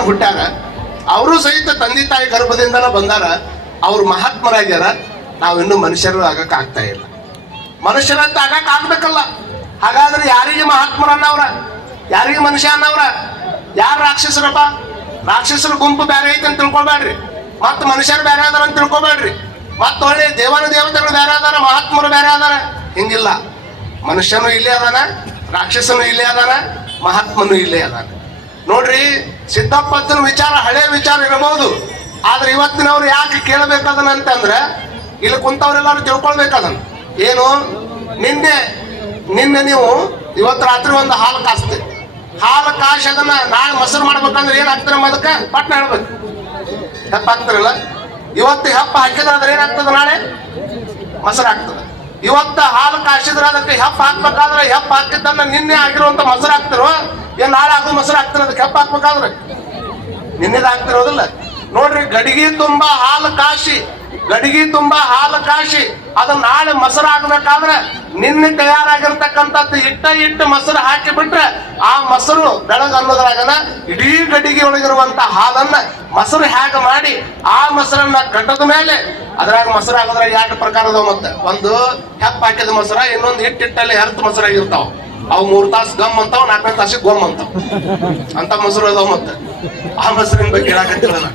ಹುಟ್ಟ್ಯಾರ. ಅವರು ಸಹಿತ ತಂದೆ ತಾಯಿ ಗರ್ಭದಿಂದನ ಬಂದಾರ. ಅವ್ರು ಮಹಾತ್ಮರಾಗ್ಯಾರ. ನಾವು ಇನ್ನೂ ಮನುಷ್ಯರು ಆಗಕ್ಕೆ ಆಗ್ತಾ ಇಲ್ಲ. ಮನುಷ್ಯರಂತ ಆಗಕ್ಕೆ ಆಗ್ಬೇಕಲ್ಲ. ಹಾಗಾದ್ರೆ ಯಾರಿಗೆ ಮಹಾತ್ಮರ ಅನ್ನವ್ರ? ಯಾರಿಗೆ ಮನುಷ್ಯ ಅನ್ನವ್ರ? ಯಾರು ರಾಕ್ಷಸರಪ್ಪ? ರಾಕ್ಷಸರ ಗುಂಪು ಬೇರೆ ಐತೆ ಅಂತ ತಿಳ್ಕೊಬೇಡ್ರಿ. ಮತ್ತೆ ಮನುಷ್ಯರು ಬೇರೆ ಅದಾರ ಅಂತ ತಿಳ್ಕೊಬೇಡ್ರಿ. ಮತ್ತ ಒಳ್ಳೆ ದೇವನ ದೇವತೆಗಳು ಬೇರೆ ಅದಾರ, ಮಹಾತ್ಮರು ಬೇರೆ ಅದಾರ. ಹಿಂಗಿಲ್ಲ. ಮನುಷ್ಯನು ಇಲ್ಲೇ ಅದಾನ, ರಾಕ್ಷಸನು ಇಲ್ಲೇ ಅದಾನ, ಮಹಾತ್ಮನು ಇಲ್ಲೇ ಅದಾನ. ನೋಡ್ರಿ ಸಿದ್ದಪ್ಪನ ವಿಚಾರ, ಹಳೆ ವಿಚಾರ ಇರಬಹುದು. ಆದ್ರೆ ಇವತ್ತಿನವ್ರು ಯಾಕೆ ಕೇಳಬೇಕದನ್ನ ಅಂತಂದ್ರೆ ಇಲ್ಲಿ ಕುಂತವ್ರೆಲ್ಲರೂ ತಿಳ್ಕೊಳ್ಬೇಕದನ್ನ ಏನು? ನಿನ್ನೆ ನಿನ್ನೆ ನೀವು ಇವತ್ತು ರಾತ್ರಿ ಒಂದು ಹಾಲು ಕಾಸ್ತೆ ಹಾಲು ಕಾಸಿ ಅದನ್ನ ನಾಳೆ ಮೊಸರು ಮಾಡ್ಬೇಕಂದ್ರೆ ಏನಾಗ್ತಾರೆ ಅದಕ್ಕೆ? ಪಟ್ನ ಹೇಳ್ಬೇಕು. ಹೆಪ್ಪ ಹಾಕ್ತಾರಲ್ಲ ಇವತ್ತು ಹೆಪ್ಪ ಹಾಕಿದ್ರೆ ಏನಾಗ್ತದೆ ನಾಳೆ? ಮೊಸರು ಆಗ್ತದೆ. ಇವತ್ತು ಹಾಲು ಕಾಸಿದ್ರೆ ಅದಕ್ಕೆ ಹೆಪ್ಪ ಹಾಕ್ಬೇಕಾದ್ರೆ ಹೆಪ್ಪ ಹಾಕಿದ್ದನ್ನ ನಿನ್ನೆ ಆಗಿರುವಂತ ಮೊಸರು ಹಾಕ್ತಿರೋ ಏನ್ ನಾಳೆ ಆಗೋ ಮೊಸರು ಹಾಕ್ತಾರೆ ಅದು ಕೆಪ್ಪ ಹಾಕ್ಬೇಕಾದ್ರೆ? ನಿನ್ನೆದ ಆಗ್ತಿರೋದಿಲ್ಲ ನೋಡ್ರಿ, ಗಡಿಗೆ ತುಂಬಾ ಹಾಲು ಕಾಶಿ, ಗಡಿಗೆ ತುಂಬಾ ಹಾಲು ಕಾಶಿ. ಅದು ನಾಳೆ ಮೊಸರು ಹಾಕ್ಬೇಕಾದ್ರೆ ನಿನ್ನೆ ತಯಾರಾಗಿರ್ತಕ್ಕಂಥದ್ದು ಇಟ್ಟ ಇಟ್ಟು ಮೊಸರು ಹಾಕಿ ಬಿಟ್ರೆ ಆ ಮೊಸರು ಬೆಳಗ್ಗೆ ಅನ್ನೋದ್ರಾಗನ ಇಡೀ ಗಡಿಗೆ ಒಳಗಿರುವಂತ ಹಾಲನ್ನ ಮೊಸರು ಹೇಗೆ ಮಾಡಿ ಆ ಮೊಸರನ್ನ ಕಟ್ಟದ ಮೇಲೆ ಅದ್ರಾಗ ಮೊಸರು ಆಗೋದ್ರಾಗ ಎರಡು ಪ್ರಕಾರದ ಮತ್ತೆ. ಒಂದು ಹೆಪ್ಪ ಹಾಕಿದ ಮೊಸರ, ಇನ್ನೊಂದು ಹಿಟ್ಟಿಟ್ಟಲ್ಲಿ ಹರಿತ ಮೊಸರಾಗಿರ್ತಾವ. ಅವು ಮೂರ್ ತಾಸು ಗಮ್ ಅಂತಾವ್, ನಾಲ್ಕನೇ ತಾಸಿಗೆ ಗೊಮ್ ಅಂತಾವ್. ಅಂತ ಮೊಸರು ಅದಾವ ಮತ್ತೆ. ಆ ಮೊಸರಿನ ಬಗ್ಗೆ ಹೇಳಕತ್ತಿಲ್ಲ.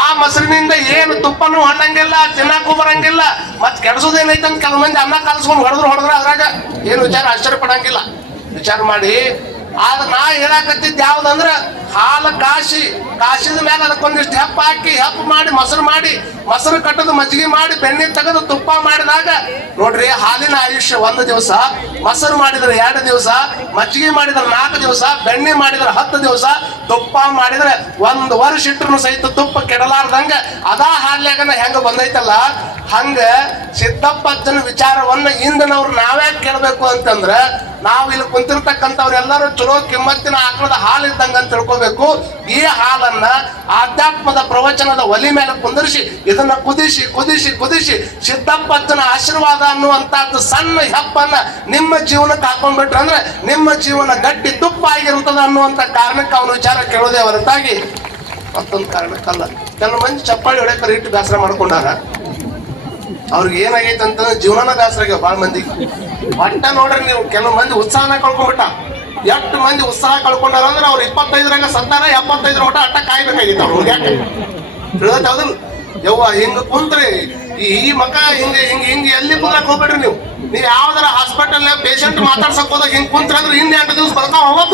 ಆ ಮೊಸರಿನಿಂದ ಏನು ತುಪ್ಪನು ಹಣ್ಣಂಗಿಲ್ಲ, ತಿನ್ನಕ್ಕೂ ಬರಂಗಿಲ್ಲ ಮತ್ ಕೆಡ್ಸೋದೇನೈತೆ ಕೆಲವು ಮಂದಿ ಅನ್ನ ಕಲ್ಸ್ಕೊಂಡು ಹೊಡೆದ್ರು ಹೊಡೆದ್ರ ಅದ್ರಾಗ ಏನು ವಿಚಾರ ಆಶ್ಚರ್ಯ ಪಡಂಗಿಲ್ಲ ವಿಚಾರ ಮಾಡಿ ಆದ್ರೆ ನಾ ಹೇಳಾಕತ್ತಿದ್ದು ಯಾವ್ದಂದ್ರ ಹಾಲು ಕಾಶಿ, ಕಾಶಿದ ಮೇಲೆ ಅದಕ್ಕೊಂದಿಷ್ಟು ಹೆಪ್ಪ ಹಾಕಿ, ಹೆಪ್ಪ ಮಾಡಿ, ಮೊಸರು ಮಾಡಿ, ಮೊಸರು ಕಟ್ಟದು, ಮಜ್ಜಿಗೆ ಮಾಡಿ, ಬೆಣ್ಣೆ ತೆಗೆದು, ತುಪ್ಪ ಮಾಡಿದಾಗ ನೋಡ್ರಿ ಹಾಲಿನ ಆಯುಷ್ಯ ಒಂದು ದಿವಸ, ಮೊಸರು ಮಾಡಿದ್ರೆ ಎರಡು ದಿವಸ, ಮಜ್ಜಿಗೆ ಮಾಡಿದ್ರೆ ನಾಲ್ಕು ದಿವಸ, ಬೆಣ್ಣೆ ಮಾಡಿದ್ರೆ ಹತ್ತು ದಿವಸ, ತುಪ್ಪ ಮಾಡಿದ್ರೆ ಒಂದು ವರ್ಷ ಇಟ್ಟರು ಸಹಿತ ತುಪ್ಪ ಕೆಡಲಾರ್ದಂಗ ಅದಾ ಹಾಲ್ಯಾಗನ ಹೆಂಗ ಬಂದೈತಲ್ಲ? ಹಂಗ ಸಿದ್ದಪ್ಪಜ್ಜನ ವಿಚಾರವನ್ನ ಇಂದನವ್ರು ನಾವೇ ಕೇಳಬೇಕು ಅಂತಂದ್ರ ನಾವು ಇಲ್ಲಿ ಕುಂತಿರ್ತಕ್ಕಂಥವ್ರೆಲ್ಲರೂ ಚಲೋ ಕಿಮ್ಮತ್ತಿನ ಆಕಳದ ಹಾಲು ಇದ್ದಂಗೆ ಅಂತ ತಿಳ್ಕೊಬೇಕು. ಈ ಹಾಲನ್ನ ಆಧ್ಯಾತ್ಮದ ಪ್ರವಚನದ ಒಲಿ ಮೇಲೆ ಕುಂದಿರಿಸಿ, ಇದನ್ನ ಕುದಿಸಿ ಕುದಿಸಿ ಕುದಿಸಿ ಸಿದ್ದಪ್ಪಜ್ಜನ ಆಶೀರ್ವಾದ ಅನ್ನುವಂಥದ್ದು ಸಣ್ಣ ಹೆಪ್ಪನ್ನ ನಿಮ್ಮ ಜೀವನಕ್ಕೆ ಹಾಕೊಂಡ್ಬಿಟ್ರೆ ಅಂದ್ರೆ ನಿಮ್ಮ ಜೀವನ ಗಟ್ಟಿ ತುಪ್ಪ ಆಗಿರುತ್ತದೆ ಅನ್ನುವಂತ ಕಾರಣಕ್ಕೆ ಅವನ ವಿಚಾರ ಕೇಳೋದೇ ಹೊರತಾಗಿ ಮತ್ತೊಂದು ಕಾರಣಕ್ಕಲ್ಲ. ಕೆಲವು ಮಂದಿ ಚಪ್ಪಾಳಿ ಹೊಡೆಕರ್ ಇಟ್ಟು ಬೇಸರ ಮಾಡ್ಕೊಂಡಾರ. ಅವ್ರಿಗೆ ಏನಾಗೈತೆ ಅಂತಂದ್ರೆ ಜೀವನನ ಬೇಸರ ಭಾಳ ಮಂದಿ ಒಟ್ಟ ನೋಡ್ರಿ ನೀವು ಕೆಲವು ಮಂದಿ ಉತ್ಸಾಹನ ಕಳ್ಕೊಂಡ್ಬಿಟ್ಟ ಎಷ್ಟು ಮಂದಿ ಉತ್ಸಾಹ ಕಳ್ಕೊಂಡಾರ ಅಂದ್ರೆ ಅವ್ರು ಇಪ್ಪತ್ತೈದರಾಗ ಸಂತಾನ, ಎಪ್ಪತ್ತೈದರ ಒಟ್ಟ ಅಟ್ಟ ಕಾಯ್ಬೇಕಾಗಿತ್ತು ಅವ್ರು ಯಾಕೆ ತಿಳಿದೈತೆ ಹೌದಿಲ್ಲ? ಯವ್ವ, ಹಿಂಗ ಕುಂತ್ರಿ, ಈ ಮಕ ಹಿಂಗ ಹಿಂಗ ಹಿಂಗ, ಎಲ್ಲಿ ಕುಂದ್ರಕ್ ಹೋಗ್ಬೇಡ್ರಿ ನೀವು? ನೀವು ಯಾವ್ದಾರ ಹಾಸ್ಪಿಟಲ್ ಪೇಷಂಟ್ ಮಾತಾಡ್ಸಕ್ ಹೋದಾಗ ಹಿಂಗ್ ಕುಂತ್ರ ಅಂದ್ರೆ ಇನ್ನ ಎಂಟು ದಿವಸ ಬರ್ತಾವ